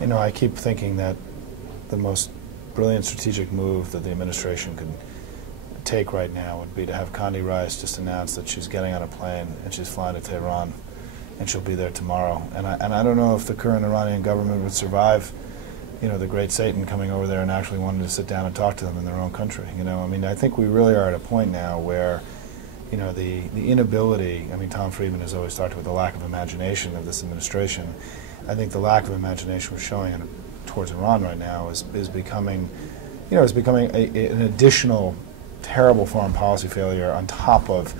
You know, I keep thinking that the most brilliant strategic move that the administration could take right now would be to have Condi Rice just announce that she's getting on a plane and she's flying to Tehran and she'll be there tomorrow. And I don't know if the current Iranian government would survive, you know, the great Satan coming over there and actually wanting to sit down and talk to them in their own country. You know, I mean, I think we really are at a point now where, you know, the inability, I mean, Tom Friedman has always talked about the lack of imagination of this administration. I think the lack of imagination we're showing towards Iran right now is becoming, you know, is becoming an additional terrible foreign policy failure on top of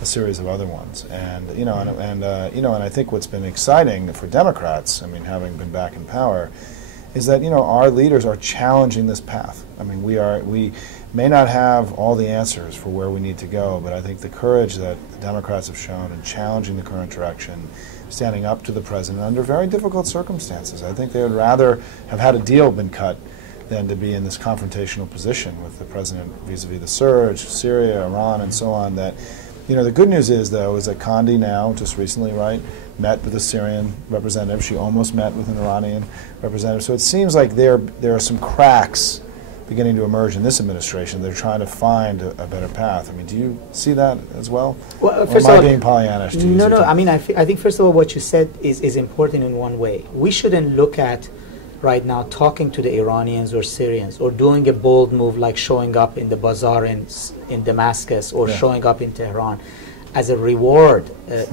a series of other ones. And you know, and I think what's been exciting for Democrats, I mean, having been back in power, is that, you know, our leaders are challenging this path. I mean, we may not have all the answers for where we need to go, but I think the courage that the Democrats have shown in challenging the current direction, standing up to the president under very difficult circumstances. I think they would rather have had a deal been cut than to be in this confrontational position with the president vis-a-vis the surge, Syria, Iran, and so on. That, you know, the good news is, though, is that Condi now, just recently, right, met with a Syrian representative. She almost met with an Iranian representative. So it seems like there are some cracks beginning to emerge in this administration. They're trying to find a better path. I mean, do you see that as well? Well, first or am I being Pollyannish? No. I mean, I think first of all, what you said is important in one way. We shouldn't look at right now talking to the Iranians or Syrians or doing a bold move like showing up in the bazaar in Damascus or showing up in Tehran as a reward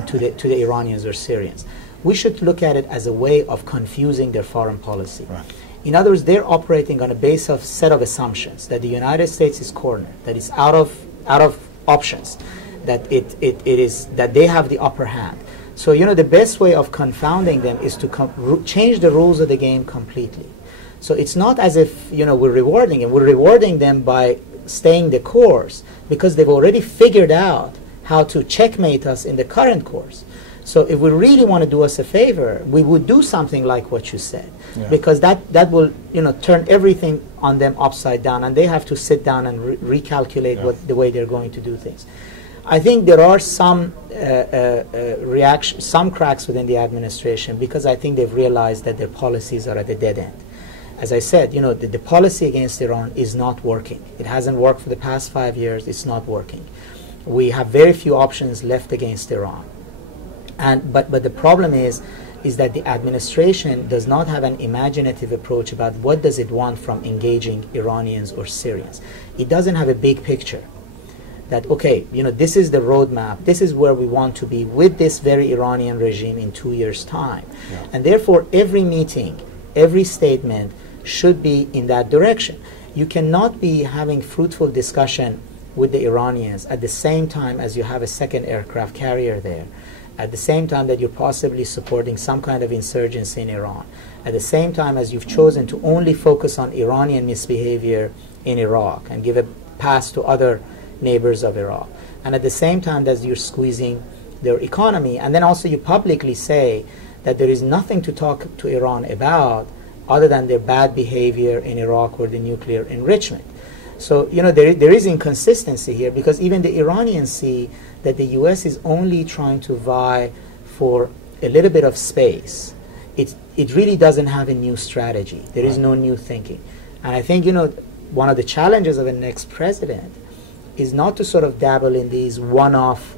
to the Iranians or Syrians. We should look at it as a way of confusing their foreign policy. Right. In other words, they're operating on a base of set of assumptions that the United States is cornered, that it's out of options, that it is that they have the upper hand. So, you know, the best way of confounding them is to change the rules of the game completely. So it's not as if, you know, we're rewarding them. We're rewarding them by staying the course because they've already figured out how to checkmate us in the current course. So if we really want to do us a favor, we would do something like what you said, because that will, you know, turn everything on them upside down, and they have to sit down and recalculate the way they're going to do things. I think there are some some cracks within the administration because I think they've realized that their policies are at a dead end. As I said, you know, the policy against Iran is not working. It hasn't worked for the past 5 years. It's not working. We have very few options left against Iran. But the problem is that the administration does not have an imaginative approach about what does it want from engaging Iranians or Syrians. It doesn't have a big picture that, okay, you know, this is the roadmap, this is where we want to be with this very Iranian regime in 2 years' time. Yeah. And therefore, every meeting, every statement should be in that direction. You cannot be having fruitful discussion with the Iranians at the same time as you have a second aircraft carrier there, at the same time that you're possibly supporting some kind of insurgency in Iran, at the same time as you've chosen to only focus on Iranian misbehavior in Iraq and give a pass to other neighbors of Iraq, and at the same time that you're squeezing their economy, and then also you publicly say that there is nothing to talk to Iran about other than their bad behavior in Iraq or the nuclear enrichment. So, you know, there is inconsistency here because even the Iranians see that the U.S. is only trying to vie for a little bit of space. It really doesn't have a new strategy. There is no new thinking. And I think, you know, one of the challenges of a next president is not to sort of dabble in these one-off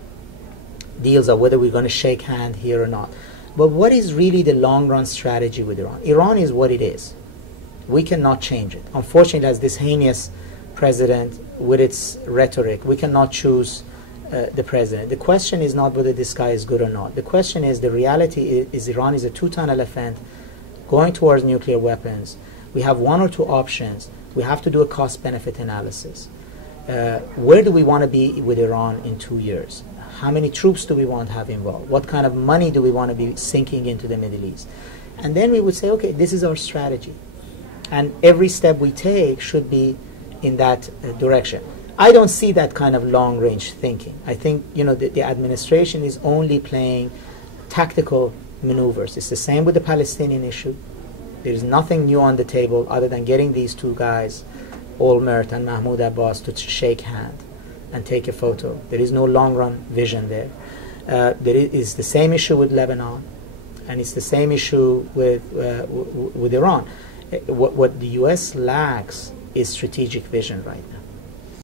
deals of whether we're going to shake hand here or not. But what is really the long-run strategy with Iran? Iran is what it is. We cannot change it. Unfortunately, it has this heinous president with its rhetoric. We cannot choose the president. The question is not whether this guy is good or not. The question is, the reality is Iran is a two-ton elephant going towards nuclear weapons. We have one or two options. We have to do a cost-benefit analysis. Where do we want to be with Iran in 2 years? How many troops do we want to have involved? What kind of money do we want to be sinking into the Middle East? And then we would say, okay, this is our strategy. And every step we take should be in that direction. I don't see that kind of long-range thinking. I think, you know, the administration is only playing tactical maneuvers. It's the same with the Palestinian issue. There is nothing new on the table other than getting these two guys, Olmert and Mahmoud Abbas, to shake hand and take a photo. There is no long-run vision there. There is the same issue with Lebanon. And it's the same issue with Iran. What the U.S. lacks is strategic vision right now.